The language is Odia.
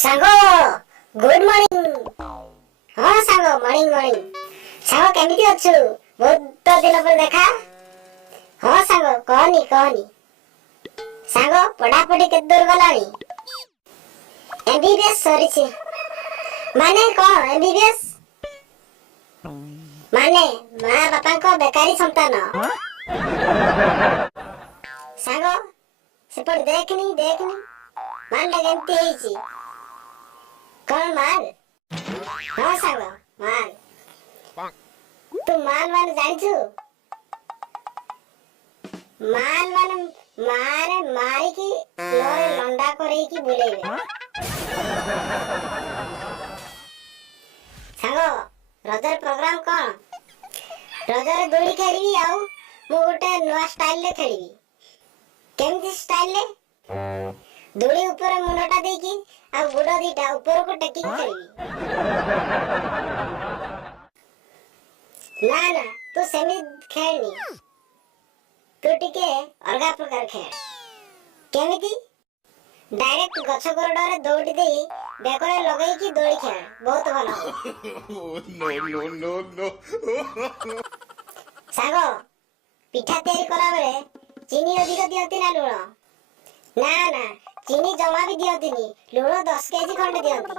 ସାଙ୍ଗ ଗୁଡ୍ ମର୍ଣ୍ଣିଂ। ହଁ ସାଙ୍ଗ ମର୍ଣ୍ଣିଂ ମର୍ଣ୍ଣିଂ। ସାଙ୍ଗ କେମିତି ଅଛୁ? ବହୁତ ଦିନ ପରେ ଦେଖା। ହଁ ସାଙ୍ଗ କହନି କହନି। ସାଙ୍ଗ ପଢାପଢି କେତେ ଦୂର ଗଲାଣି? MBBS ସରିଛି। ମାନେ କଣ MBBS? ମାନେ ମା ବାପାଙ୍କ ବେକାରୀ ସନ୍ତାନ। ସାଙ୍ଗ ସେପଟେ ଦେଖନି ମାଲଟା କେମିତି ହେଇଛି? କଣ ମାଲ? ହଁ ସାଙ୍ଗ ମାଲ। ତୁ ମାଲ ମାନେ ଜାଣିଛୁ? ମାଲ ମାନେ ମାରିକି ନହେଲେ ଲଣ୍ଡା କରେଇକି ବୁଲେଇବେ। ସାଙ୍ଗ ରଜର ପ୍ରୋଗ୍ରାମ କଣ? ରଜରେ ଦୋଳି ଖେଳିବି, ଆଉ ମୁଁ ଗୋଟେ ନୂଆ ଷ୍ଟାଇଲରେ ଖେଳିବି। କେମିତି ଷ୍ଟାଇଲରେ? ଦୋଳି ଉପରେ ମୁଣ୍ଡଟା ଦେଇକି ଆଉ ଗୋଡ ଦିଟା ଉପରକୁ ଟେକିକି ଖେଳିବି। ନା ତୁ ସେମିତି ଖେଳନି, ତୁ ଟିକେ ଅଲଗା ପ୍ରକାର ଖେଳ। କେମିତି? ଡାଇରେକ୍ଟ ଗଛ କୋରଡ଼ରେ ଦୌଡ଼ି ଦେଇ ବେକରେ ଲଗେଇକି ଦୋଳି ଖେଳ, ବହୁତ ଭଲ ହବ। ସାଙ୍ଗ ପିଠା ତିଆରି କଲାବେଳେ ଚିନି ଅଧିକ ଦିଅନ୍ତି ନା ଲୁଣ? ନା ଚିନି ଜମା ବି ଦିଅନ୍ତିନି, ଲୁଣ 10 କେଜି ଖଣ୍ଡେ ଦିଅନ୍ତି।